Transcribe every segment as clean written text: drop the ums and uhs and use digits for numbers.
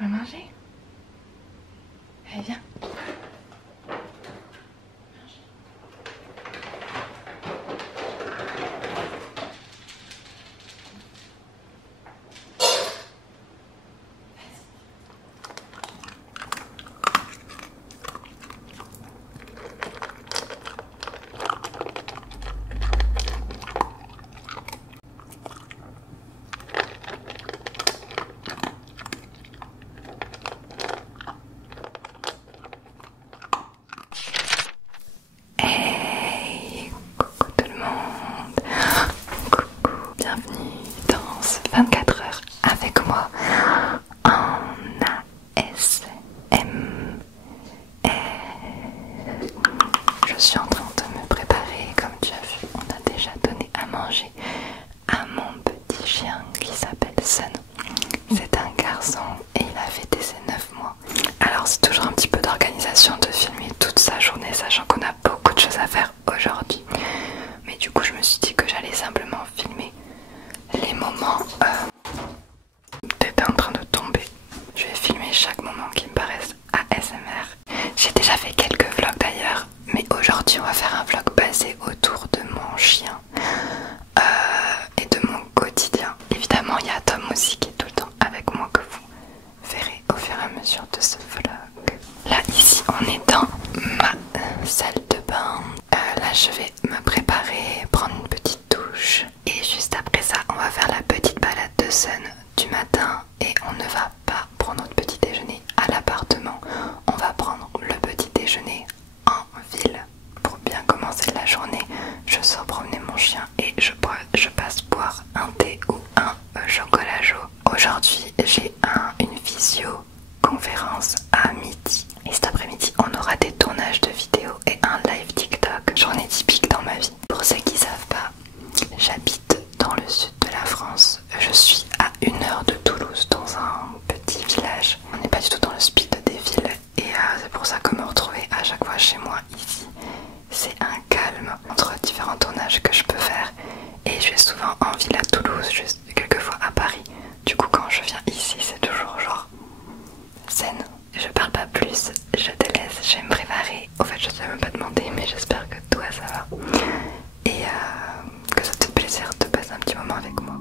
On va manger? Allez, viens. Bienvenue dans ce 24 heures avec moi en ASMR. Je suis en train de me préparer, comme tu as vu, on a déjà donné à manger à mon petit chien qui s'appelle Sun. C'est un garçon et il a fêté ses 9 mois. Alors c'est toujours un petit peu d'organisation de filmer toute sa journée, sachant qu'on a beaucoup de choses à faire aujourd'hui. Mais du coup je me suis dit que j'allais simplement filmer les moments t'étais en train de tomber. Je vais filmer chaque moment qui me paraisse ASMR. J'ai déjà fait quelques vlogs d'ailleurs, mais aujourd'hui on va faire un vlog basé autour de mon chien et de mon quotidien. Évidemment il y a Tom aussi qui est tout le temps avec moi, que vous verrez au fur et à mesure de ce vlog. Là ici on est dans ma salle de bain. Là je vais me préparer, prendre une petite douche et juste après ça on va faire la petite balade de Sun du matin et on ne va pas prendre notre petit déjeuner à l'appartement, on va prendre le petit déjeuner en ville. Pour bien commencer la journée, je sors promener mon chien et je passe boire un thé ou un chocolat chaud. Aujourd'hui j'ai une visio-conférence à midi et cet après-midi on aura des tournages de vidéos et un live TikTok. Journée typique dans ma vie. Pour ceux qui savent pas, j'habite dans le sud de la France. Je suis à 1 heure de Toulouse, dans un petit village. On n'est pas du tout dans le speed des villes et c'est pour ça que me retrouver à chaque fois chez moi ici, c'est un calme entre différents tournages que je peux faire. Et je vais souvent en ville à Toulouse, juste quelquefois à Paris. Du coup quand je viens ici c'est toujours genre zen. Je parle pas plus, je te laisse, je vais me préparer. Au fait je ne t'ai même pas demandé, mais j'espère que toi ça va. Et que ça te fait plaisir de passer un petit moment avec moi.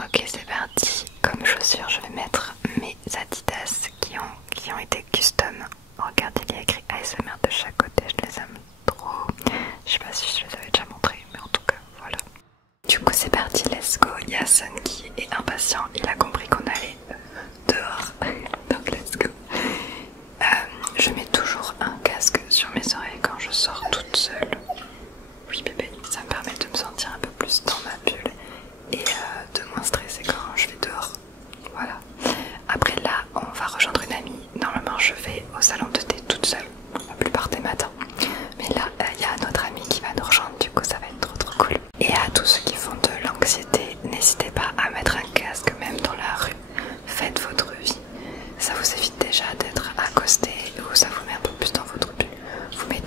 Ok, c'est parti. Comme chaussures, je vais mettre mes Adidas qui ont été custom. Regardez, il y a écrit ASMR de chaque côté, je les aime trop. Je sais pas si je les avais déjà montrés, mais en tout cas, voilà. Du coup, c'est parti, let's go. Il y a Sun qui est impatient, il a compris qu'on allait dehors. Donc, let's go. Je mets toujours un casque sur mes oreilles quand je sors toute seule. Oui, bébé, ça me permet de me sentir un peu plus dans ma bulle et de moins stresser quand je vais dehors. Voilà. Après là, on va rejoindre une amie. Normalement, je vais au salon de thé toute seule la plupart des matins. Mais là, il y a notre amie qui va nous rejoindre. Du coup, ça va être trop cool. Et à tous ceux qui font de l'anxiété, n'hésitez pas à mettre un casque même dans la rue. Faites votre vie. Ça vous évite déjà d'être accosté ou ça vous met un peu plus dans votre bulle. Vous mettez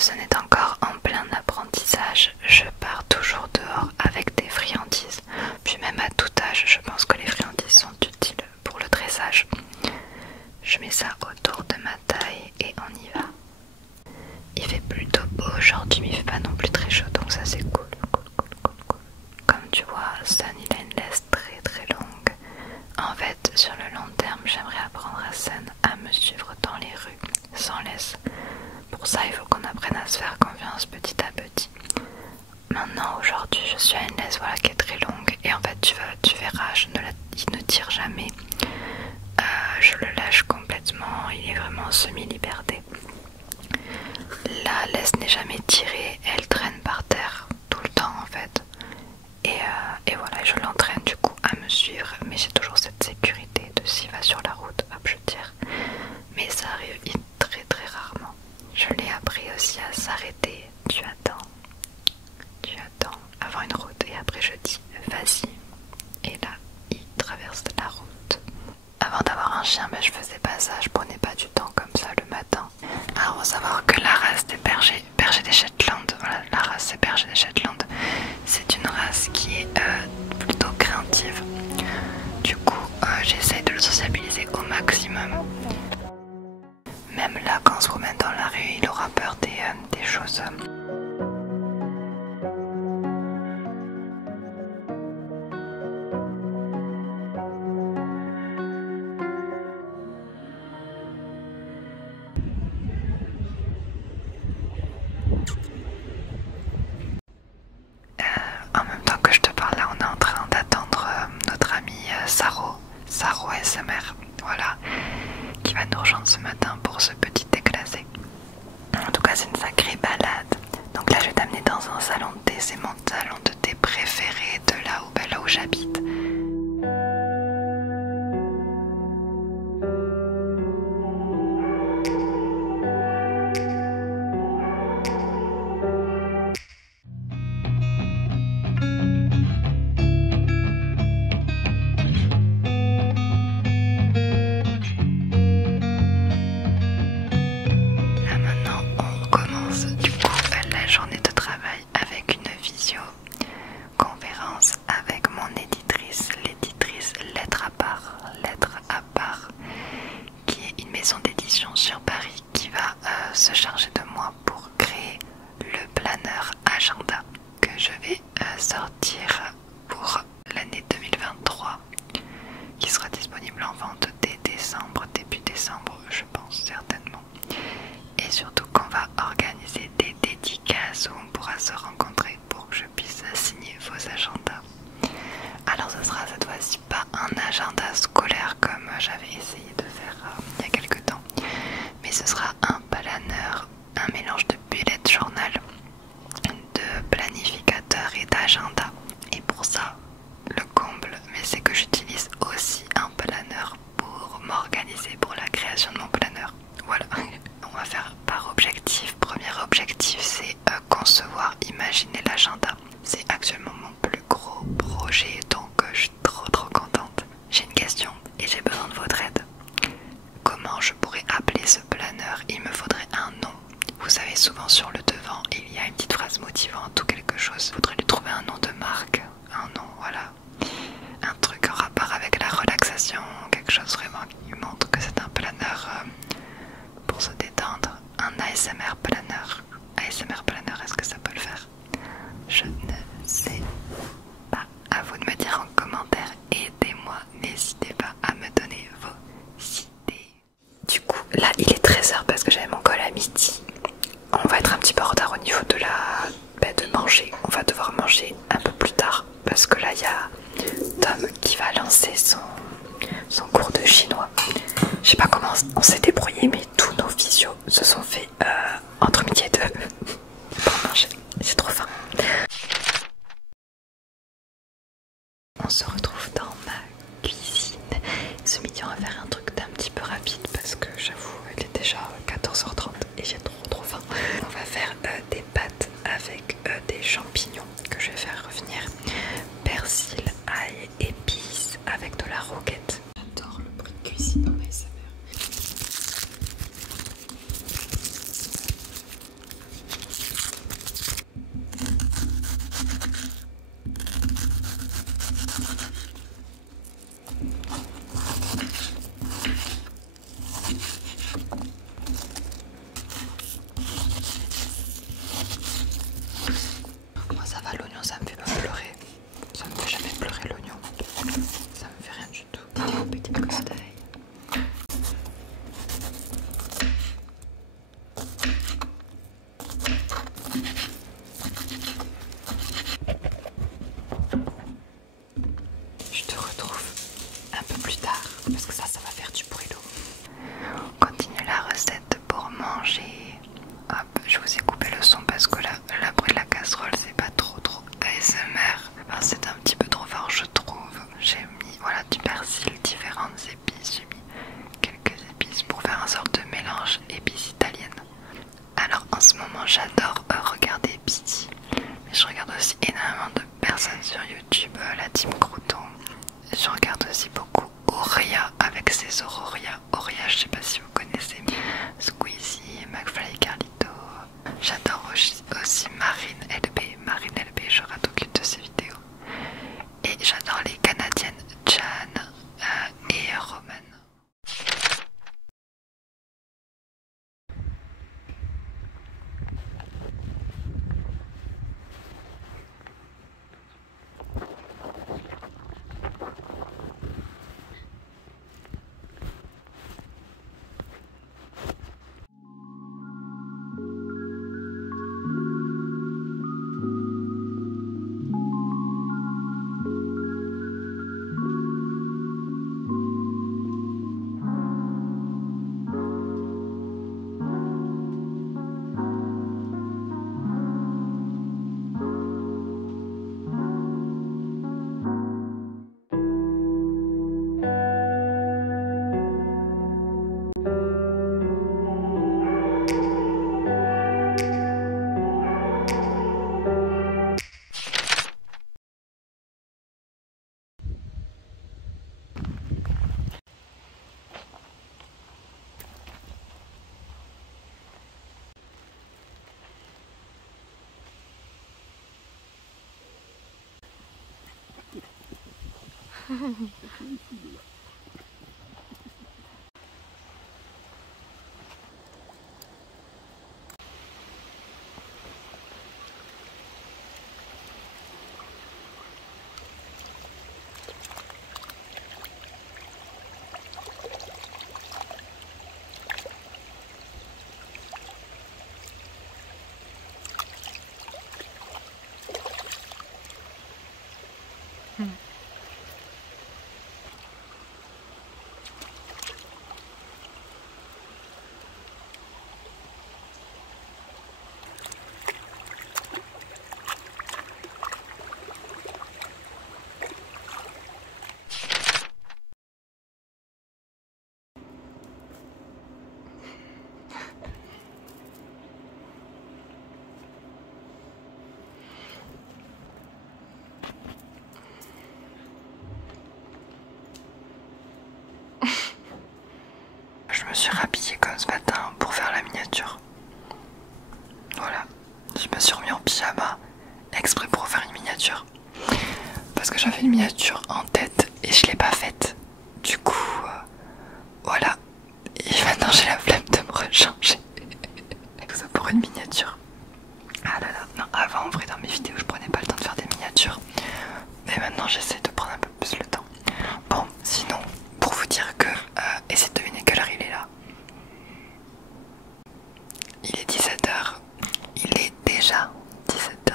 ce n'est encore en plein apprentissage, je pars toujours dehors avec des friandises. Puis même à tout âge, je pense que les friandises sont utiles pour le dressage. Je mets ça autour de ma taille et on y va. Il fait plutôt beau aujourd'hui, mais il fait pas non plus très chaud, donc ça c'est cool. Comme tu vois, Sun il a une laisse très longue. En fait, sur le long terme, j'aimerais apprendre à Sun à me suivre dans les rues, sans laisse. Pour ça, il faut qu'on apprenne à se faire confiance petit à petit. Maintenant, aujourd'hui, je suis à une laisse voilà, qui est très longue. Et en fait, tu verras, il ne tire jamais. Je le lâche complètement, il est vraiment en semi-liberté. La laisse n'est jamais tirée, elle traîne par terre tout le temps en fait. Et voilà, je l'entraîne du coup à me suivre, mais j'ai toujours cette sécurité de s'il va sur la route, hop je tire. Mais ça arrive très rarement. Je l'ai appris aussi à s'arrêter, tu attends avant une route et après je dis vas-y. Et là, il traverse la route. Avant d'avoir un chien, je faisais pas ça, je prenais pas du temps comme ça le matin. Alors faut savoir que la race des bergers des Shetland, voilà, la race des bergers des Shetland, c'est une race qui est plutôt craintive. Du coup, j'essaye de le sociabiliser au maximum. Même là, quand on se promène dans la rue, il aura peur des choses. En même temps que je te parle là, on est en train d'attendre notre ami Saro ASMR, voilà, qui va nous rejoindre ce matin pour ce petit thé glacé. En tout cas, c'est une sacrée balade. Donc là, je vais t'amener dans un salon de thé, c'est mon salon de thé préféré de là où j'habite. Se charger de moi pour créer le planeur agenda que je vais sortir pour l'année 2023 qui sera disponible en vente dès décembre, début décembre je pense certainement, et surtout qu'on va organiser des dédicaces où on pourra se rencontrer pour que je puisse signer vos agendas. Alors ce sera cette fois-ci pas un agenda scolaire comme j'avais essayé de faire il y a quelques temps, mais ce sera un planeur, un mélange de bullet journal, de planificateur et d'agenda. Et pour ça, le comble, mais c'est que j'utilise aussi un planeur pour m'organiser pour la création de mon planeur. Voilà, on va faire par objectif. Premier objectif, c'est concevoir, imaginer l'agenda. C'est actuellement mon plus gros projet, donc je suis trop contente. J'ai une question et j'ai besoin de votre aide. Comment je pourrais appeler ce planeur? Il me faudrait un nom. Vous savez, souvent sur le devant, il y a une petite phrase motivante ou quelque chose. Il faudrait lui trouver un nom de marque, un nom, voilà. Un truc en rapport avec la relaxation, quelque chose vraiment qui montre que c'est un planeur pour se détendre. Un ASMR planeur. ASMR planeur, est-ce que ça peut le faire? Je ne sais pas. À vous de me dire en commentaire. Aidez-moi, n'hésitez pas à me donner vos idées. Du coup, là il est 13h parce que j'avais mon call à midi. On va être un petit peu en retard au niveau de de manger. On va devoir manger un peu plus tard parce que là il y a Tom qui va lancer son cours de chinois. Je sais pas comment on s'est débrouillé, mais tous nos visios se sont faits entre midi et 2 pour manger. C'est trop faim. On se retrouve dans ma cuisine. Ce midi on va faire un truc d'un petit peu rapide parce que j'avoue il est déjà 14h30 et j'ai trop faim. On va faire des pâtes avec des champignons que je vais faire revenir, persil, ail, épices avec de la roquette. J'adore le bruit de cuisine en ASMR. Je te retrouve un peu plus tard parce que ça va faire du bruit lourd. On continue la recette pour manger. Hop, je vous ai coupé le son parce que là, le bruit de la casserole c'est pas trop ASMR. Enfin, c'est un petit peu trop fort je trouve. J'ai mis voilà du persil, différentes épices. J'ai mis quelques épices pour faire un sorte de mélange épices italiennes. Alors en ce moment j'adore regarder Pity. Mais je regarde aussi énormément de personnes sur YouTube, la team Crouton. Je regarde aussi beaucoup Auria avec ses Auroria. Auria, je sais pas si vous connaissez. Squeezie, McFly et Carlito. J'adore aussi Marine LB. Marine LB, je rate aucune de ses vidéos. Et j'adore les Canadiennes Chan et Roman. Je me suis rhabillée comme ce matin pour faire la miniature. Voilà, je me suis remis en pyjama exprès pour faire une miniature. Parce que j'avais une miniature en tête et je l'ai pas faite. Du coup, voilà. Et maintenant j'ai la flemme de me rechanger. Tout ça pour une miniature. Ah là là, non, avant en vrai dans mes vidéos je prenais pas le temps de faire des miniatures. Mais maintenant j'essaie de prendre un peu plus le temps. Bon, sinon, pour vous dire que... essayez de deviner quelle heure il est là. Il est 17h. Il est déjà 17h.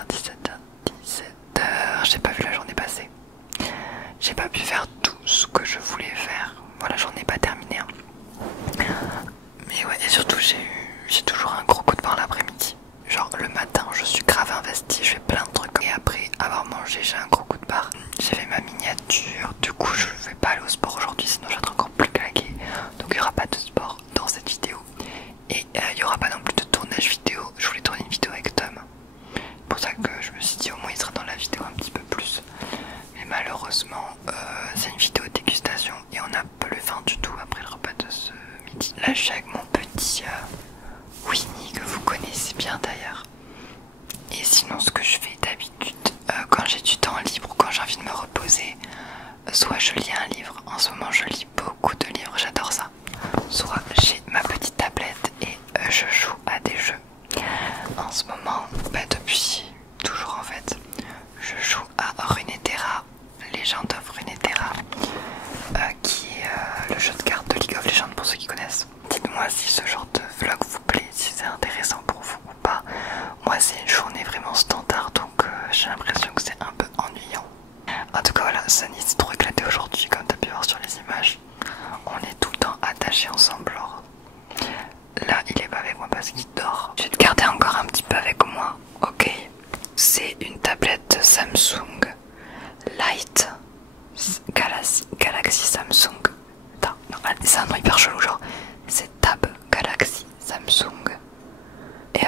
J'ai pas vu la journée passer. J'ai pas pu faire tout ce que je voulais faire. Voilà, j'en ai pas terminé. Hein. Mais ouais, et surtout j'ai toujours un gros coup de barre l'après-midi. Genre le matin, je suis grave investi, je fais plein de trucs. Et après avoir mangé, j'ai un gros coup de barre. J'ai fait ma miniature. Du coup, je vais pas aller au sport aujourd'hui, sinon je vais être encore plus claquée. Donc il y aura pas de sport dans cette vidéo. Et il y aura pas non plus de tournage vidéo. Je voulais tourner une vidéo avec Tom. C'est pour ça que je me suis dit au moins il sera dans la vidéo un petit peu plus. Mais malheureusement c'est une vidéo dégustation et on n'a pas le faim du tout après le repas de ce midi. Là je suis avec mon petit Winnie que vous connaissez bien d'ailleurs. Et sinon ce que je fais d'habitude quand j'ai du temps libre ou quand j'ai envie de me reposer, soit je lis un livre. En ce moment je lis beaucoup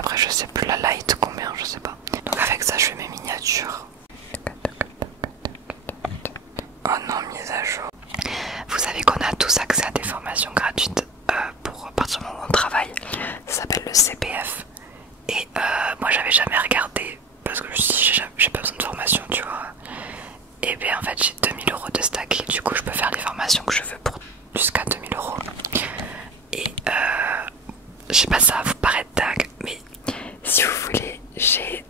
Après je sais plus la light combien, je sais pas. Donc avec ça je fais mes miniatures. Oh non, mise à jour. Vous savez qu'on a tous accès à des formations gratuites pour partir du moment où on travaille. Ça s'appelle le CPF. Et moi j'avais jamais regardé parce que je me suis dit j'ai pas besoin de formation, tu vois. Et bien en fait j'ai 2000 € de stack et du coup je peux faire les formations que je veux pour jusqu'à 2000 €. Et je sais pas, ça va vous paraître dingue, mais si vous voulez, j'ai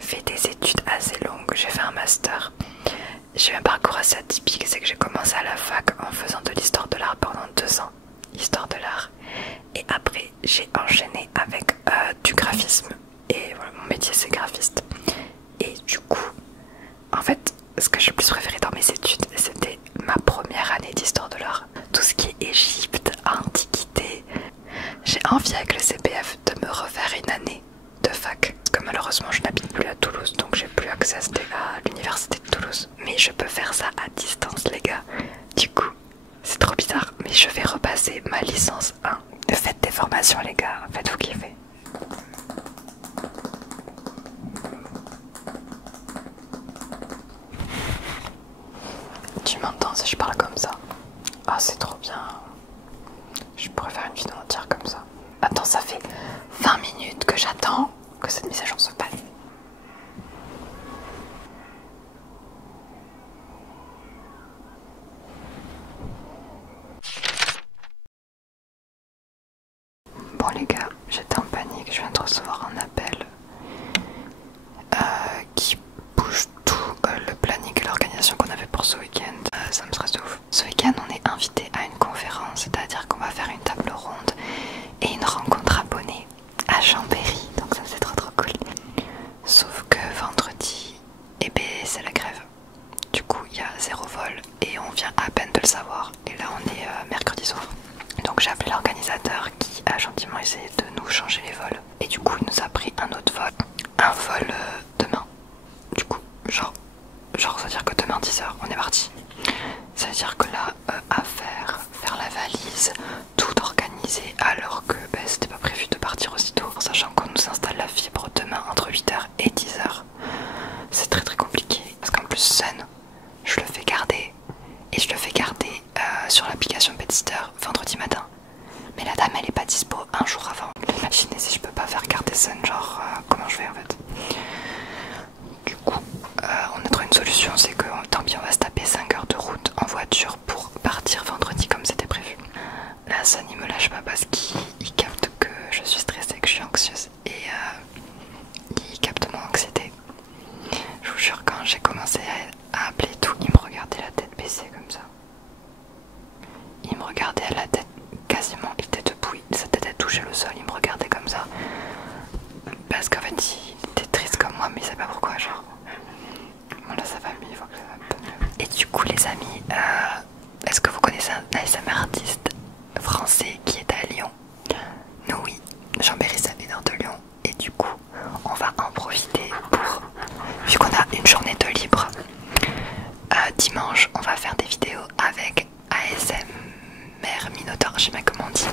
fait des études assez longues, j'ai fait un master. J'ai eu un parcours assez atypique, c'est que j'ai commencé à la fac en faisant de l'histoire de l'art pendant 2 ans, histoire de l'art. Et après j'ai enchaîné avec du graphisme. Et voilà, mon métier c'est graphiste. Et du coup, en fait, ce que j'ai le plus préféré dans mes études, c'était ma première année d'histoire de l'art. Tout ce qui est Égypte, Antiquité. J'ai envie avec le CPF de me refaire une année de fac. Parce que malheureusement je n'habite plus à Toulouse, donc j'ai plus accès à l'université de Toulouse. Mais je peux faire ça à distance les gars. Du coup, c'est trop bizarre, mais je vais repasser ma licence 1. Faites des formations les gars, faites-vous kiffer. Tu m'entends si je parle comme ça? Ah, c'est trop bien. Je pourrais faire une vidéo entière comme ça. Attends, ça fait 20 minutes que j'attends que cette mise à jour se passe. Bon les gars, j'étais en panique, je viens de recevoir un appel qui bouge tout le planning et l'organisation qu'on avait pour ce week-end. Ça me stresse de ouf. Ce week-end on est invité à une conférence, c'est-à-dire qu'on va faire une table ronde et une rencontre abonnée à Chambéry, donc ça c'est trop cool. Sauf que vendredi, eh ben, c'est la grève. Du coup il y a 0 vol et on vient à peine de le savoir. Et là on est mercredi soir. Donc j'ai appelé l'organisateur qui a gentiment essayé de nous changer les vols. Et du coup il nous a pris un autre vol. Un vol demain. Du coup, genre ça veut dire que demain 10h on est parti. Ça veut dire que là, à faire la valise, tout organiser alors que c'était pas prévu de partir aussitôt. Sachant qu'on nous installe la fibre demain entre 8h et 10h. C'est très compliqué. Parce qu'en plus Sun, je le fais garder. Et je le fais garder sur l'application Petsitter vendredi matin. Mais la dame elle est pas dispo un jour avant. Imaginez si je peux pas faire garder Sun, genre comment je fais en fait. Du coup on a trouvé une solution, c'est que tant pis on va se taper 5 heures de route en voiture pour partir vendredi comme c'était prévu. Là Sun il me lâche pas parce qu'il capte que je suis stressée, que je suis anxieuse et il capte mon anxiété. Je vous jure, quand j'ai commencé à appeler tout, il me regardait la tête baissée comme ça. Il me regardait à la tête quasiment, il était debout, sa tête a touché le sol, il me regardait comme ça. Parce qu'en fait il était triste comme moi, mais il sait pas pourquoi, genre. Bon là ça va mieux, il faut que ça va un peu mieux. Et du coup les amis, est-ce que vous connaissez un ASMR artiste français qui est à Lyon? Nous oui, Chambéry c'est à 1h de Lyon. Et du coup on va en profiter pour, vu qu'on a une journée de libre, dimanche on va faire des vidéos avec ASMR Minotaur, je sais pas comment on dit.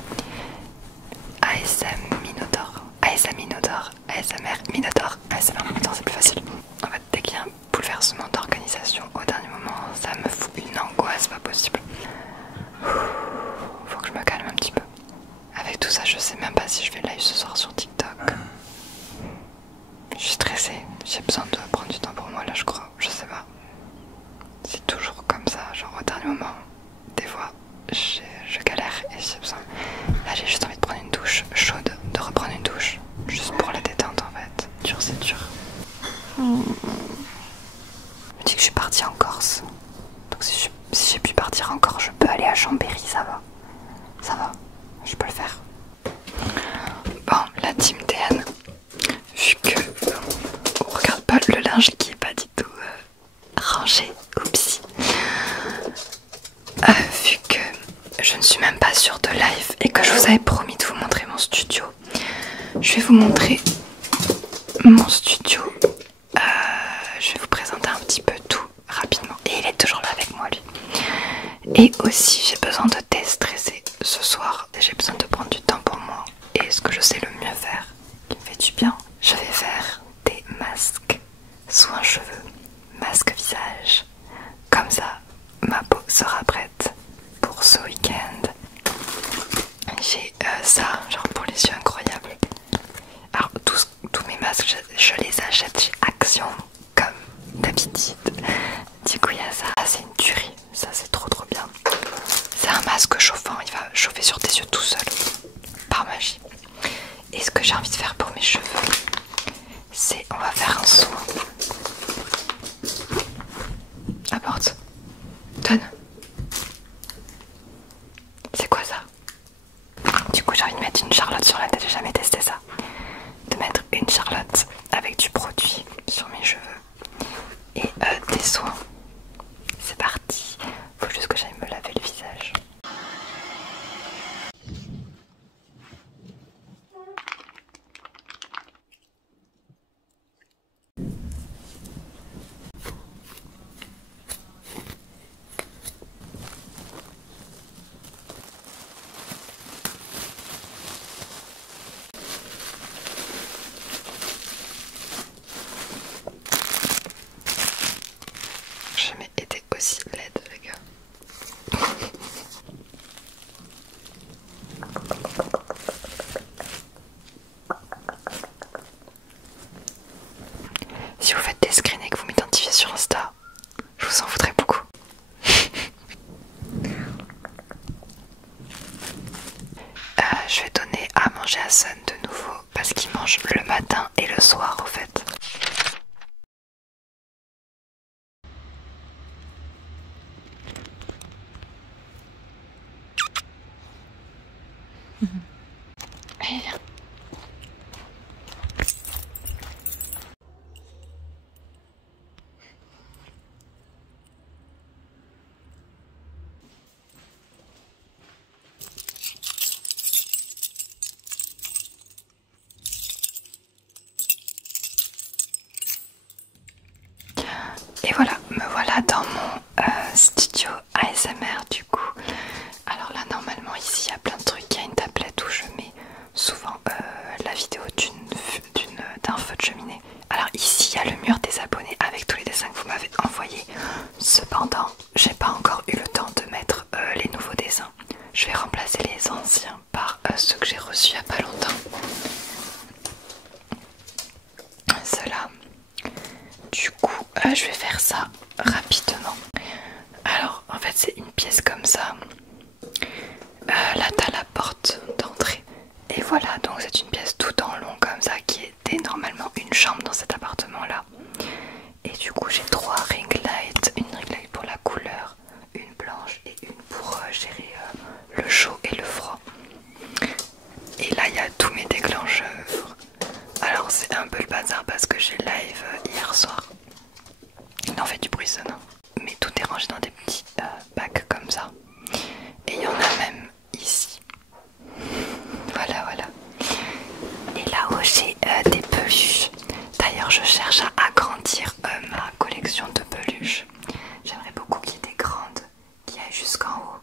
ASMR Minotaur, c'est plus facile. En fait dès qu'il y a un bouleversement d'organisation au dernier moment, ça me fout une angoisse pas possible. Faut que je me calme un petit peu. Avec tout ça je sais même pas si je vais live ce soir sur TikTok. Je suis stressée, j'ai besoin de prendre du temps pour moi là je crois, je sais pas. C'est toujours comme ça, genre au dernier moment, des fois je galère et j'ai besoin. Là j'ai juste envie de prendre une douche chaude, de reprendre une douche, juste pour la détente en fait. Dur c'est dur. Je me dis que je suis partie en Corse. Donc si j'ai pu partir en Corse, je peux aller à Chambéry, ça va. Ça va, je peux le faire. Bon, la team TN, vu que on regarde pas le linge qui est pas du tout rangé, oupsie. Vu que je ne suis même pas sûre de live et que je vous avais promis de vous montrer mon studio, je vais vous montrer mon studio. Je vais vous présenter un petit peu tout rapidement. Et il est toujours là avec moi lui. Et aussi j'ai besoin de déstresser ce soir. J'ai besoin de prendre du temps pour moi. Et ce que je sais le mieux faire, j'ai envie de faire pour mes cheveux, c'est on va faire un soin. Apporte. Donne. C'est quoi ça? Du coup j'ai envie de mettre une charlotte sur la tête, j'ai jamais testé ça. De mettre une charlotte avec du produit sur mes cheveux et des soins. C'est parti. Faut juste que j'aille me laver le visage. J'ai jamais été aussi laide, les gars. Si vous faites des screens et que vous m'identifiez sur Insta, je vous en voudrais beaucoup. Je vais donner à manger à Sun de nouveau parce qu'il mange le matin et le soir en fait. Allez, viens. Et voilà, me voilà dans mon studio ASMR du coup. Alors là normalement ici il y a plein de trucs, il y a une tablette où je mets souvent la vidéo d'un feu de cheminée. Alors ici il y a le mur des abonnés avec tous les dessins que vous m'avez envoyés. Cependant j'ai pas encore eu le temps de mettre les nouveaux dessins. Je vais remplacer les anciens par ceux que j'ai reçus il y a pas longtemps. Ceux-là. Du coup, je vais faire ça rapidement. Alors, en fait, c'est une pièce comme ça. Là, t'as la porte d'entrée. Et voilà, donc c'est une pièce tout en long comme ça qui était normalement une chambre dans cet appartement-là. Et du coup, j'ai 3 ring lights. Une ring light pour la couleur, une blanche et une pour gérer le chaud et le froid. Et là, il y a tous mes déclencheurs. Alors, c'est un peu le bazar parce que j'ai live hier soir. Il en fait du bruit sonore. Mais tout est rangé dans des petits bacs comme ça. Et il y en a même ici. Voilà, voilà. Et là-haut, j'ai des peluches. D'ailleurs, je cherche à agrandir ma collection de peluches. J'aimerais beaucoup qu'il y ait des grandes qui aillent jusqu'en haut.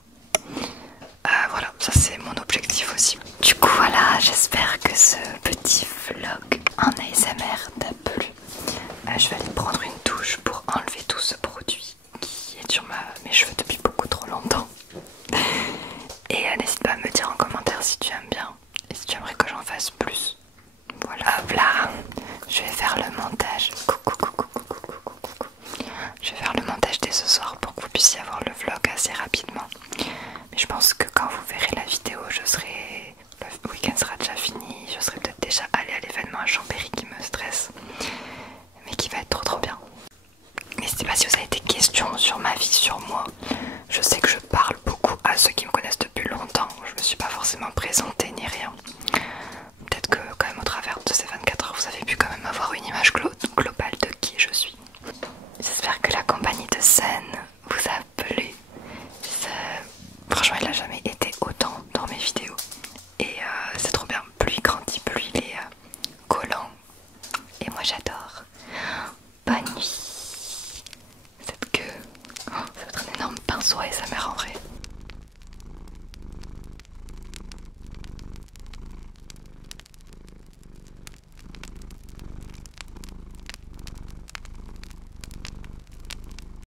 Voilà, ça c'est mon objectif aussi. Du coup, voilà, j'espère que ce petit vlog en ASMR t'a plu. Je vais aller prendre une douche pour enlever tout ce produit qui est sur mes cheveux depuis beaucoup trop longtemps. Et n'hésite pas à me dire en commentaire si tu aimes bien et si tu aimerais que j'en fasse plus. Voilà, hop là, je vais faire le montage. Coucou, coucou, coucou, coucou, coucou. Je vais faire le montage dès ce soir pour que vous puissiez avoir le vlog assez rapidement. Mais je pense que quand vous verrez la vidéo, le week-end sera déjà fini.